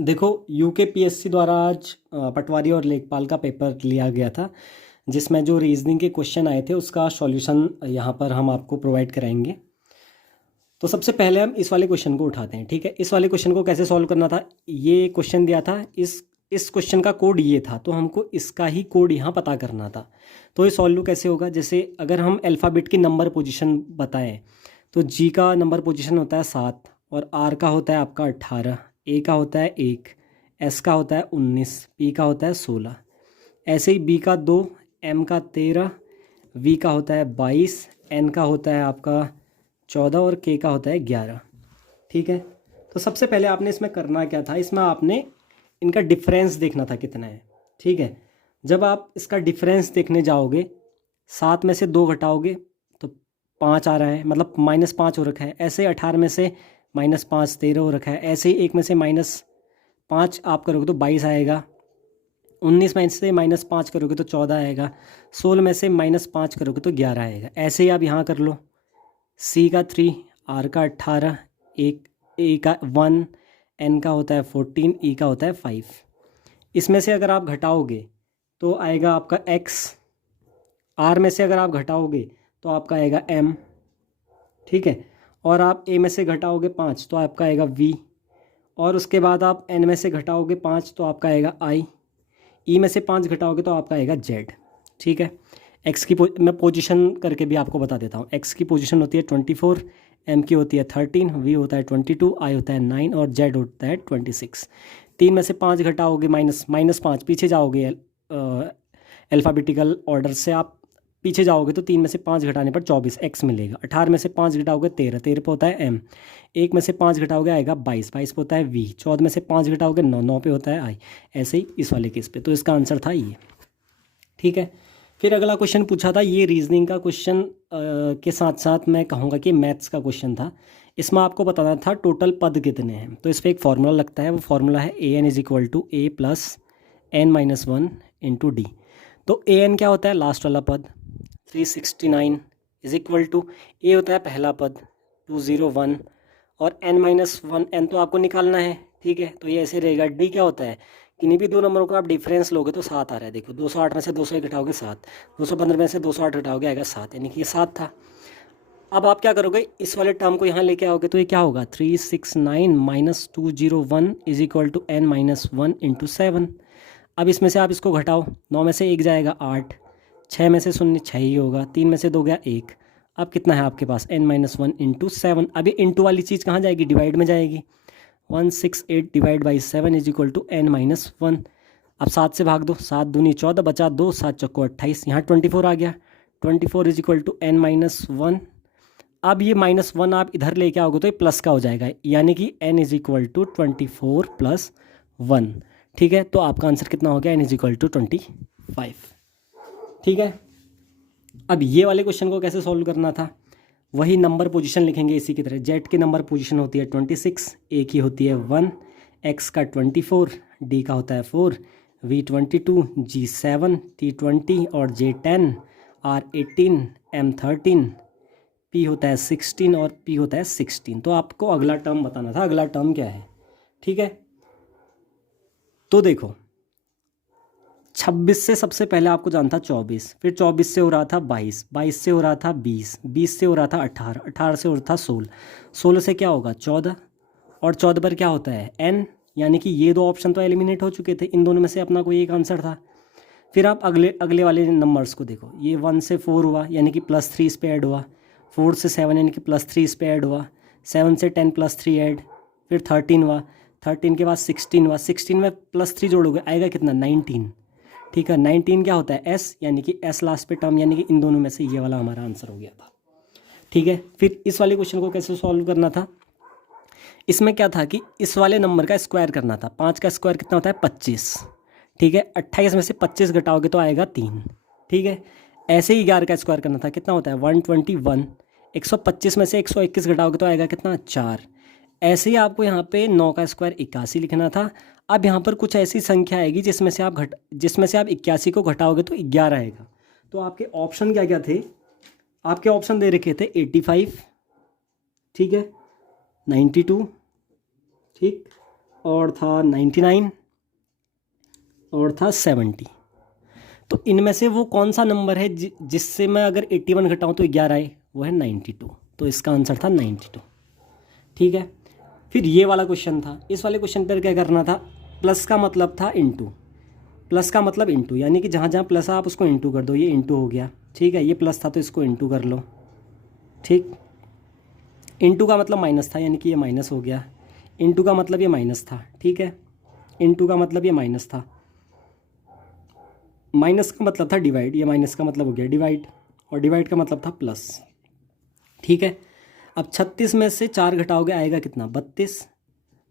देखो, यूकेपीएससी द्वारा आज पटवारी और लेखपाल का पेपर लिया गया था, जिसमें जो रीजनिंग के क्वेश्चन आए थे उसका सॉल्यूशन यहाँ पर हम आपको प्रोवाइड कराएंगे। तो सबसे पहले हम इस वाले क्वेश्चन को उठाते हैं। ठीक है, इस वाले क्वेश्चन को कैसे सॉल्व करना था, ये क्वेश्चन दिया था, इस क्वेश्चन का कोड ये था, तो हमको इसका ही कोड यहाँ पता करना था। तो ये सॉल्व कैसे होगा, जैसे अगर हम अल्फ़ाबेट की नंबर पोजीशन बताएं तो जी का नंबर पोजीशन होता है 7 और आर का होता है आपका 18, ए का होता है 1, एस का होता है 19, पी का होता है 16, ऐसे ही बी का 2, एम का 13, वी का होता है 22, एन का होता है आपका 14 और के का होता है 11। ठीक है, तो सबसे पहले आपने इसमें करना क्या था, इसमें आपने इनका डिफरेंस देखना था कितना है। ठीक है, जब आप इसका डिफरेंस देखने जाओगे, 7 में से 2 घटाओगे तो 5 आ रहा है, मतलब -5 हो रखा है। ऐसे 18 में से -5 13 हो रखा है। ऐसे ही 1 में से -5 आप करोगे तो 22 आएगा। 19 में से -5 करोगे तो 14 आएगा। 16 में से -5 करोगे तो 11 आएगा। ऐसे ही आप यहाँ कर लो, सी का 3, आर का 18, ए का 1, एन का होता है 14, ई का होता है 5। इसमें से अगर आप घटाओगे तो आएगा आपका एक्स, आर में से अगर आप घटाओगे तो आपका आएगा एम। ठीक है, और आप ए में से घटाओगे 5 तो आपका आएगा वी, और उसके बाद आप एन में से घटाओगे 5 तो आपका आएगा आई, ई में से 5 घटाओगे तो आपका आएगा जेड। ठीक है, एक्स की मैं पोजीशन करके भी आपको बता देता हूँ। एक्स की पोजीशन होती है 24, एम की होती है 13, वी होता है 22, आई होता है 9 और जेड होता है 26। 3 में से 5 घटाओगे, -5 पीछे जाओगे, अल्फ़ाबेटिकल ऑर्डर से आप पीछे जाओगे तो 3 में से 5 घटाने पर 24 एक्स मिलेगा। 18 में से 5 घटाओगे 13, 13 पे होता है एम। 1 में से 5 घटाओगे आएगा 22, 22 पे होता है वी। 14 में से 5 घटाओगे 9, 9 पे होता है आई। ऐसे ही इस वाले केस पे, तो इसका आंसर था ये। ठीक है, फिर अगला क्वेश्चन पूछा था, ये रीजनिंग का क्वेश्चन के साथ साथ मैं कहूँगा कि मैथ्स का क्वेश्चन था। इसमें आपको बताना था टोटल पद कितने हैं। तो इस पर एक फार्मूला लगता है, वो फार्मूला है A N is equal to A plus N minus 1 into D. तो ए एन क्या होता है, लास्ट वाला पद 369 इज इक्वल टू ए होता है पहला पद 201 और एन माइनस 1, एन तो आपको निकालना है। ठीक है, तो ये ऐसे रहेगा। डी क्या होता है, किन्हीं भी दो नंबरों का आप डिफरेंस लोगे तो 7 आ रहा है। देखो 208 में से 201 घटाओगे 7, 215 में से 208 घटाओगे आएगा 7, यानी कि ये 7 था। अब आप क्या करोगे, इस वाले टर्म को यहाँ लेके आओगे तो ये क्या होगा, 369 minus 201 is equal to n minus 1 into 7। अब इसमें से आप इसको घटाओ, 9 में से 1 जाएगा 8, 6 में से 0 6 ही होगा, 3 में से 2 गया 1। अब कितना है आपके पास, n माइनस 1 इंटू 7। अब ये इंटू वाली चीज़ कहाँ जाएगी, डिवाइड में जाएगी। 168 divide by 7 is equal to n minus 1। अब 7 से भाग दो, 7 दूनी 14, बचा 2, 7 चौको 28, यहाँ 24 आ गया। 24 is equal to n minus 1। अब ये -1 आप इधर लेके आओगे तो ये प्लस का हो जाएगा, यानी कि n is equal to 24 plus 1। ठीक है, तो आपका आंसर कितना हो गया, n इज इक्वल टू 25। ठीक है, अब ये वाले क्वेश्चन को कैसे सॉल्व करना था, वही नंबर पोजीशन लिखेंगे इसी की तरह। जेड की नंबर पोजीशन होती है 26, ए की होती है 1, एक्स का 24, डी का होता है 4, वी 22, जी 7, टी 20 और जे 10, आर 18, एम 13, पी होता है 16 और पी होता है 16। तो आपको अगला टर्म बताना था, अगला टर्म क्या है। ठीक है, तो देखो 26 से सबसे पहले आपको जानना था 24, फिर 24 से हो रहा था 22, 22 से हो रहा था 20, 20 से हो रहा था 18, 18 से हो रहा था 16, 16 से क्या होगा 14, और 14 पर क्या होता है n, यानी कि ये दो ऑप्शन तो एलिमिनेट हो चुके थे, इन दोनों में से अपना कोई एक आंसर था। फिर आप अगले अगले वाले नंबर्स को देखो, ये 1 से 4 हुआ यानी कि +3 इस पे ऐड हुआ, 4 से 7 यानी कि +3 इस पे ऐड हुआ, 7 से 10 +3 ऐड, फिर 13 हुआ, 13 के बाद 16 हुआ, 16 में +3 जोड़ोगे आएगा कितना 19। ठीक है, 19 क्या होता है एस, यानी कि एस लास्ट पे टर्म, यानी कि इन दोनों में से ये वाला हमारा आंसर हो गया था। ठीक है, फिर इस वाले क्वेश्चन को कैसे सॉल्व करना था, इसमें क्या था कि इस वाले नंबर का स्क्वायर करना था। 5 का स्क्वायर कितना होता है 25। ठीक है, 28 में से 25 घटाओगे तो आएगा 3। ठीक है, ऐसे ही 11 का स्क्वायर करना था, कितना होता है 121। 125 में से 121 घटाओगे तो आएगा कितना 4। ऐसे ही आपको यहाँ पे 9 का स्क्वायर 81 लिखना था। अब यहाँ पर कुछ ऐसी संख्या आएगी जिसमें से आप 81 को घटाओगे तो 11 आएगा। तो आपके ऑप्शन क्या क्या थे, आपके ऑप्शन दे रखे थे 85, ठीक है, 92, ठीक, और था 99 और था 70। तो इनमें से वो कौन सा नंबर है जिससे मैं अगर 81 घटाऊँ तो 11 आए? वो है 92। तो इसका आंसर था 92। ठीक है। फिर ये वाला क्वेश्चन था, इस वाले क्वेश्चन पर क्या करना था, प्लस का मतलब था इंटू, प्लस का मतलब इंटू, यानी कि जहाँ जहाँ प्लस है आप उसको इंटू कर दो। ये इंटू हो गया, ठीक है, ये प्लस था तो इसको इंटू कर लो। ठीक, इंटू का मतलब माइनस था, यानी कि ये माइनस हो गया। इंटू का मतलब ये माइनस था, ठीक है, इंटू का मतलब ये माइनस था। माइनस का मतलब था डिवाइड, ये माइनस का मतलब हो गया डिवाइड, और डिवाइड का मतलब था प्लस। ठीक है। अब 36 में से 4 घटाओगे आएगा कितना? 32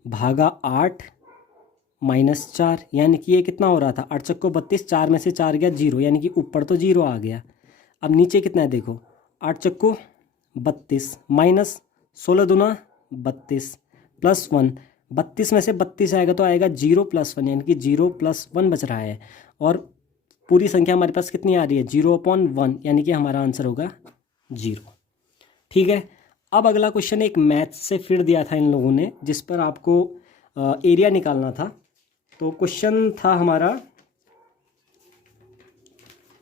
भागा 8 माइनस 4, यानी कि ये कितना हो रहा था? 8 चक्को 32, 4 में से 4 गया 0, यानी कि ऊपर तो 0 आ गया। अब नीचे कितना है देखो, 8 चक्को 32 माइनस 16 दूना 32 प्लस 1, 32 में से 32 आएगा तो आएगा 0 प्लस 1, यानी कि 0 प्लस 1 बच रहा है। और पूरी संख्या हमारे पास कितनी आ रही है? 0/1, यानी कि हमारा आंसर होगा 0। ठीक है। अब अगला क्वेश्चन एक मैथ से फिर दिया था इन लोगों ने, जिस पर आपको एरिया निकालना था। तो क्वेश्चन था हमारा,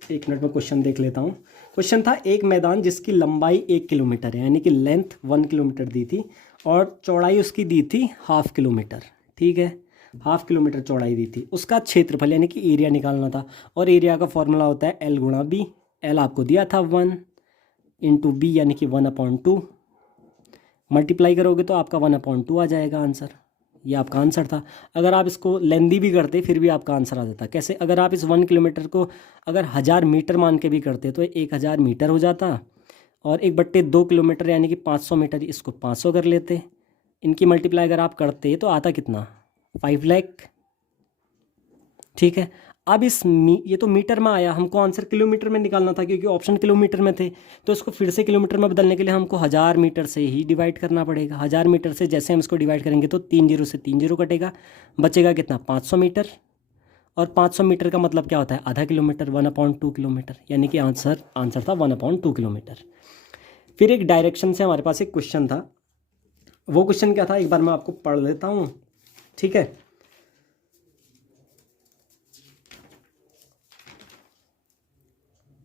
एक मिनट में क्वेश्चन देख लेता हूँ। क्वेश्चन था एक मैदान जिसकी लंबाई 1 किलोमीटर है, यानी कि लेंथ 1 किलोमीटर दी थी और चौड़ाई उसकी दी थी 1/2 किलोमीटर। ठीक है, 1/2 किलोमीटर चौड़ाई दी थी। उसका क्षेत्रफल यानी कि एरिया निकालना था, और एरिया का फॉर्मूला होता है L गुणा बी। L आपको दिया था 1 इंटू बी, यानी कि 1/2। मल्टीप्लाई करोगे तो आपका 1/2 आ जाएगा आंसर। ये आपका आंसर था। अगर आप इसको लेंदी भी करते फिर भी आपका आंसर आ जाता। कैसे? अगर आप इस 1 किलोमीटर को अगर 1000 मीटर मान के भी करते तो 1000 मीटर हो जाता, और 1/2 किलोमीटर यानी कि 500 मीटर, इसको 500 कर लेते। इनकी मल्टीप्लाई अगर आप करते तो आता कितना? 5 लाख। ठीक है। अब ये तो मीटर में आया, हमको आंसर किलोमीटर में निकालना था क्योंकि ऑप्शन किलोमीटर में थे। तो इसको फिर से किलोमीटर में बदलने के लिए हमको 1000 मीटर से ही डिवाइड करना पड़ेगा। 1000 मीटर से जैसे हम इसको डिवाइड करेंगे तो 3 जीरो से 3 जीरो कटेगा, बचेगा कितना? 500 मीटर। और 500 मीटर का मतलब क्या होता है? आधा किलोमीटर, 1/2 किलोमीटर, यानी कि आंसर था 1/2 किलोमीटर। फिर एक डायरेक्शन से हमारे पास एक क्वेश्चन था। वो क्वेश्चन क्या था, एक बार मैं आपको पढ़ लेता हूँ। ठीक है।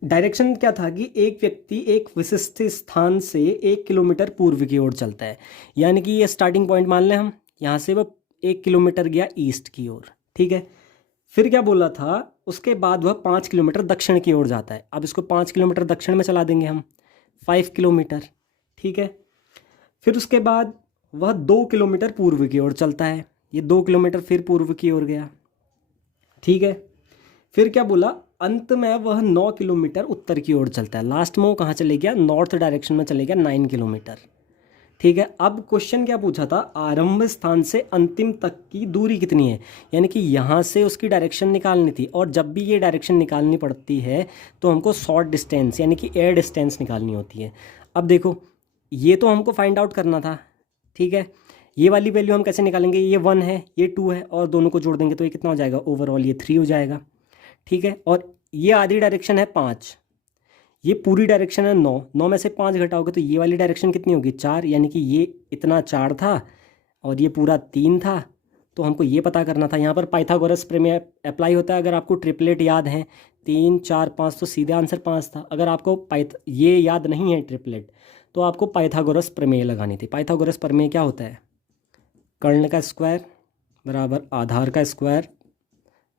डायरेक्शन क्या था कि एक व्यक्ति एक विशिष्ट स्थान से 1 किलोमीटर पूर्व की ओर चलता है, यानी कि ये स्टार्टिंग पॉइंट मान लें हम, यहाँ से वो 1 किलोमीटर गया ईस्ट की ओर। ठीक है। फिर क्या बोला था, उसके बाद वह 5 किलोमीटर दक्षिण की ओर जाता है। अब इसको 5 किलोमीटर दक्षिण में चला देंगे हम, 5 किलोमीटर। ठीक है। फिर उसके बाद वह 2 किलोमीटर पूर्व की ओर चलता है, ये 2 किलोमीटर फिर पूर्व की ओर गया। ठीक है। फिर क्या बोला, अंत में वह 9 किलोमीटर उत्तर की ओर चलता है। लास्ट में वो कहाँ चले गया? नॉर्थ डायरेक्शन में चले गया, 9 किलोमीटर। ठीक है। अब क्वेश्चन क्या पूछा था, आरंभ स्थान से अंतिम तक की दूरी कितनी है, यानी कि यहाँ से उसकी डायरेक्शन निकालनी थी। और जब भी ये डायरेक्शन निकालनी पड़ती है तो हमको शॉर्ट डिस्टेंस यानी कि एयर डिस्टेंस निकालनी होती है। अब देखो, ये तो हमको फाइंड आउट करना था। ठीक है। ये वाली वैल्यू हम कैसे निकालेंगे? ये 1 है, ये 2 है, और दोनों को जोड़ देंगे तो ये कितना हो जाएगा? ओवरऑल ये 3 हो जाएगा। ठीक है। और ये आधी डायरेक्शन है 5, ये पूरी डायरेक्शन है 9, 9 में से 5 घटाओगे तो ये वाली डायरेक्शन कितनी होगी? 4, यानी कि ये इतना 4 था और ये पूरा 3 था। तो हमको ये पता करना था। यहाँ पर पाइथागोरस प्रमेय अप्लाई होता है। अगर आपको ट्रिपलेट याद है 3 4 5 तो सीधे आंसर 5 था। अगर आपको ये याद नहीं है ट्रिपलेट तो आपको पाइथागोरस प्रमेय लगानी थी। पाइथागोरस प्रमेय क्या होता है? कर्ण का स्क्वायर बराबर आधार का स्क्वायर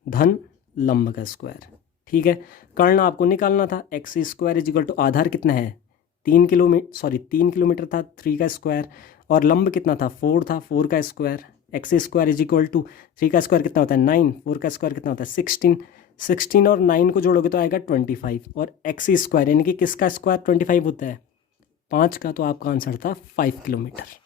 धन लंब का स्क्वायर। ठीक है। कर्ण आपको निकालना था, X square is equal to आधार कितना है? 3 किलोमीटर था, 3 का स्क्वायर, और लंब कितना था? 4 था, 4 का square. X square is equal to 3 का स्क्वायर कितना होता है? 9, 4 का स्क्वायर कितना होता है? 16, 16 और 9 को जोड़ोगे तो आएगा 25, और एक्स स्क्वायर यानी कि किसका स्क्वायर 25 होता है? 5 का। तो आपका आंसर था 5 किलोमीटर।